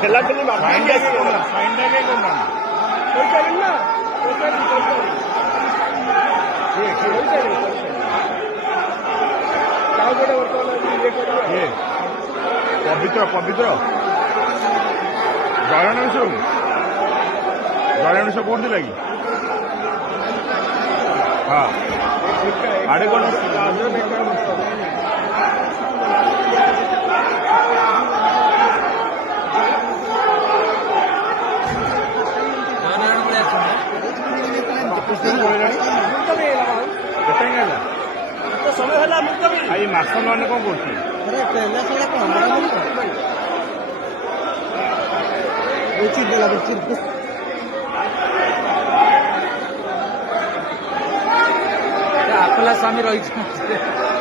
ठेला ठेली पवित्र पवित्र जयानुष कौन थी लगी हाँ आड़े कौन समय है मास्टर मैंने कौन कर आपला स्वामी रही